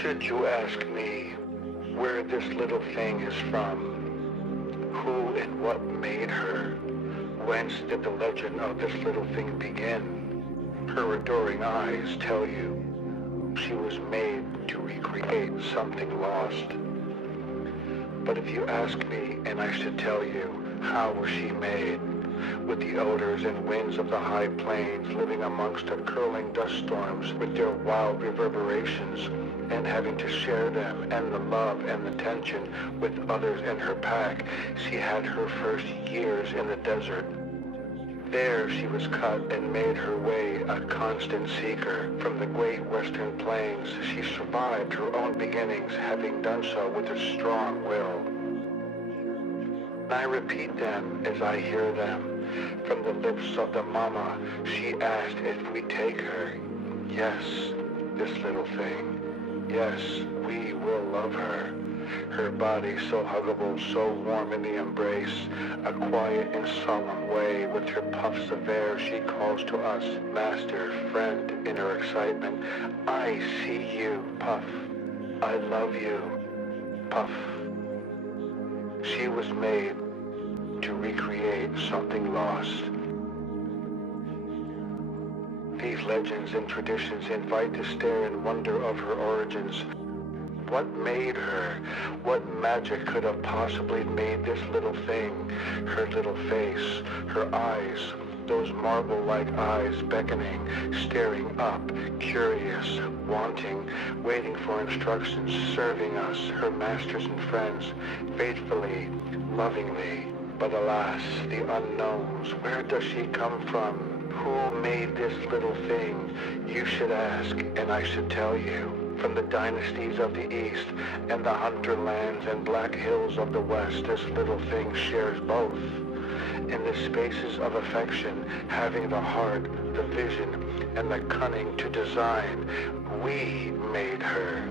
Should you ask me where this little thing is from, who and what made her, whence did the legend of this little thing begin, her adoring eyes tell you she was made to recreate something lost. But if you ask me and I should tell you how was she made, with the odors and winds of the high plains, living amongst the curling dust storms with their wild reverberations, and having to share them and the love and the tension with others in her pack, she had her first years in the desert. There she was cut and made her way a constant seeker. From the great western plains she survived her own beginnings, having done so with a strong will. I repeat them as I hear them from the lips of the mama. She asked if we take her. Yes, this little thing. Yes, we will love her. Her body so huggable, so warm in the embrace, a quiet and solemn way with her puffs of air she calls to us, master, friend, in her excitement. I see you, puff. I love you, puff. She was made to recreate something lost. These legends and traditions invite to stare in wonder of her origins. What made her? What magic could have possibly made this little thing? Her little face, her eyes, those marble-like eyes beckoning, staring up, curious, wanting, waiting for instructions, serving us, her masters and friends, faithfully, lovingly. But alas, the unknowns. Where does she come from? Who made this little thing? You should ask, and I should tell you. From the dynasties of the East and the hunter lands and black hills of the West, this little thing shares both. In the spaces of affection, having the heart, the vision, and the cunning to design, we made her.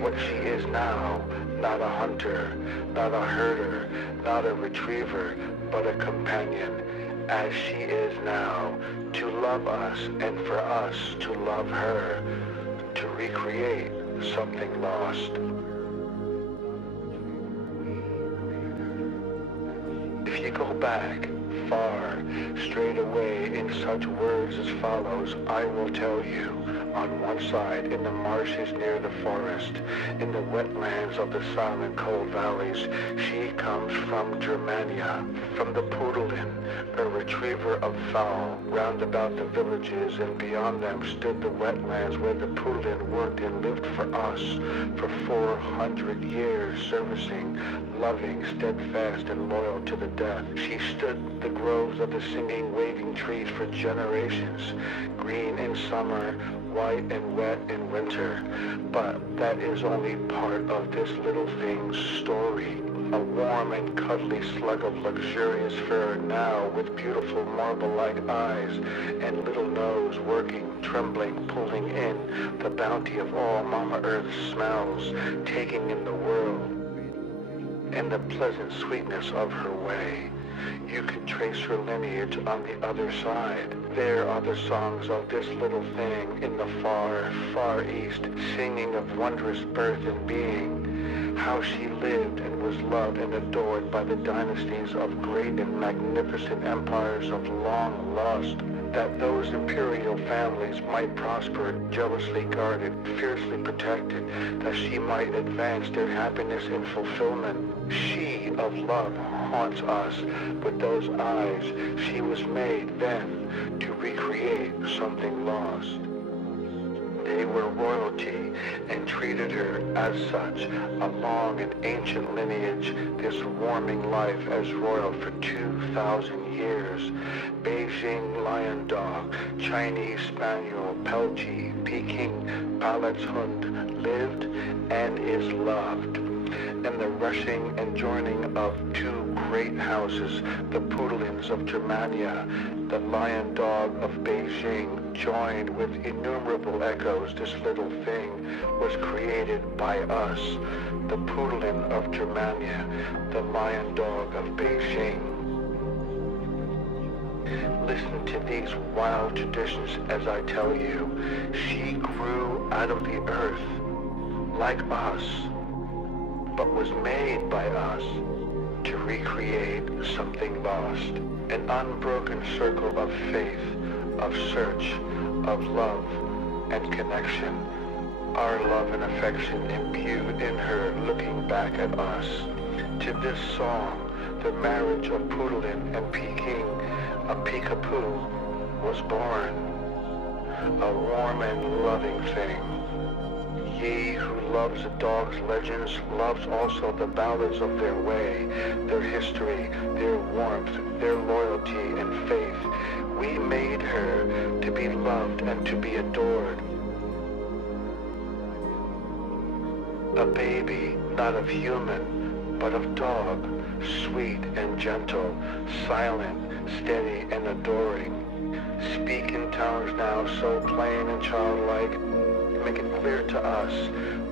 What she is now, not a hunter, not a herder, not a retriever, but a companion, as she is now, to love us and for us to love her, to recreate something lost. If you go back far, straight away in such words as follows, I will tell you. On one side, in the marshes near the forest, in the wetlands of the silent cold valleys, she comes from Germania, from the Poodlin, a retriever of fowl. Round about the villages and beyond them stood the wetlands where the Poodlin worked and lived for us for 400 years, servicing, loving, steadfast, and loyal to the death. She stood the groves of the singing, waving trees for generations, green in summer, white and wet in winter. But that is only part of this little thing's story. A warm and cuddly slug of luxurious fur now with beautiful marble-like eyes and little nose working, trembling, pulling in the bounty of all Mama Earth's smells, taking in the world and the pleasant sweetness of her way. You can trace her lineage on the other side. There are the songs of this little thing in the far, far east, singing of wondrous birth and being, how she lived and was loved and adored by the dynasties of great and magnificent empires of long lost, that those imperial families might prosper, jealously guarded, fiercely protected, that she might advance their happiness and fulfillment. She of love haunts us with those eyes. She was made then to recreate something lost. They were royalty and treated her as such, a long and ancient lineage, this warming life as royal for 2,000 years. Beijing Lion Dog, Chinese Spaniel, Pelgi, Peking, Palatzhund lived and is loved. And the rushing and joining of two great houses, the Poodlins of Germania, the Lion Dog of Beijing, joined with innumerable echoes, this little thing was created by us, the Poodlin of Germania, the Lion Dog of Beijing. Listen to these wild traditions as I tell you. She grew out of the earth. like us, but was made by us to recreate something lost. An unbroken circle of faith, of search, of love and connection. Our love and affection imbued in her, looking back at us. To this song, the marriage of Poodlin and Peking, a peekapoo, was born. A warm and loving thing. He who loves a dog's legends loves also the ballads of their way, their history, their warmth, their loyalty and faith. We made her to be loved and to be adored. A baby, not of human, but of dog, sweet and gentle, silent, steady and adoring. Speak in tongues now so plain and childlike, make it clear to us,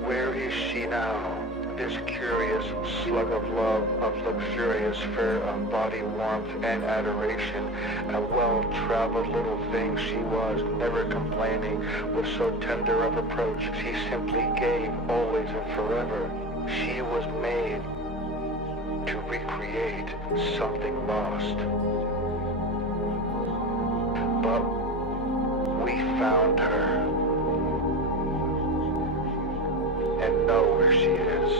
where is she now? This curious slug of love, of luxurious fur, of body warmth and adoration, a well-traveled little thing she was, never complaining, with so tender of approach. She simply gave, always and forever. She was made to recreate something lost. But we found her and know where she is.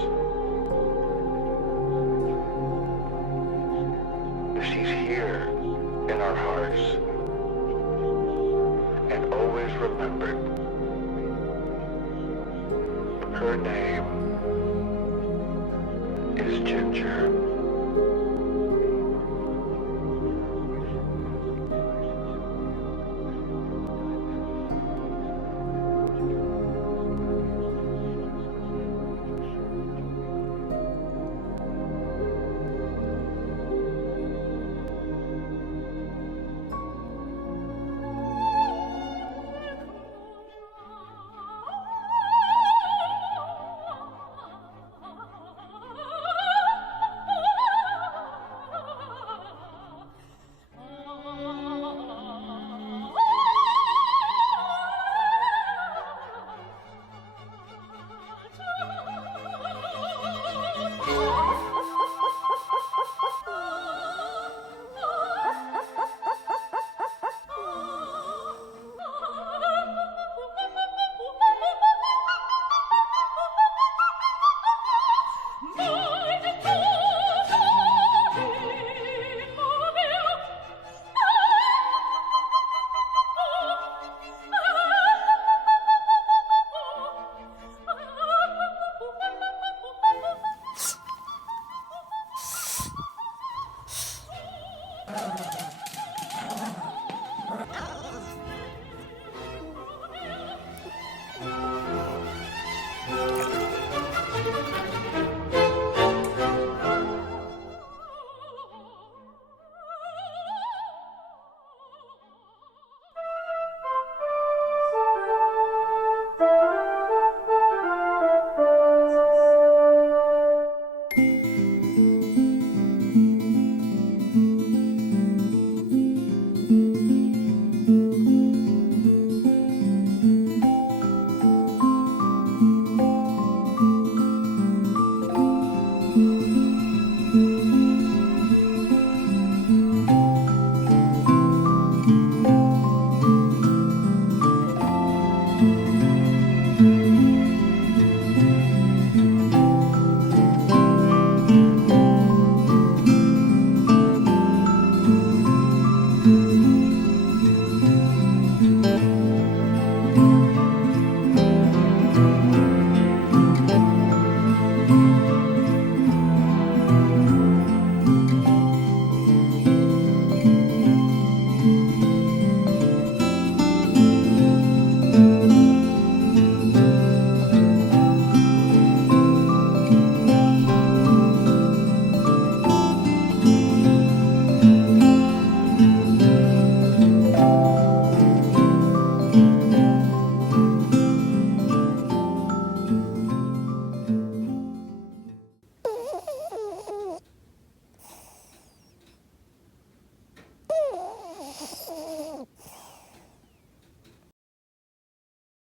She's here in our hearts and always remembered. Her name is Ginger.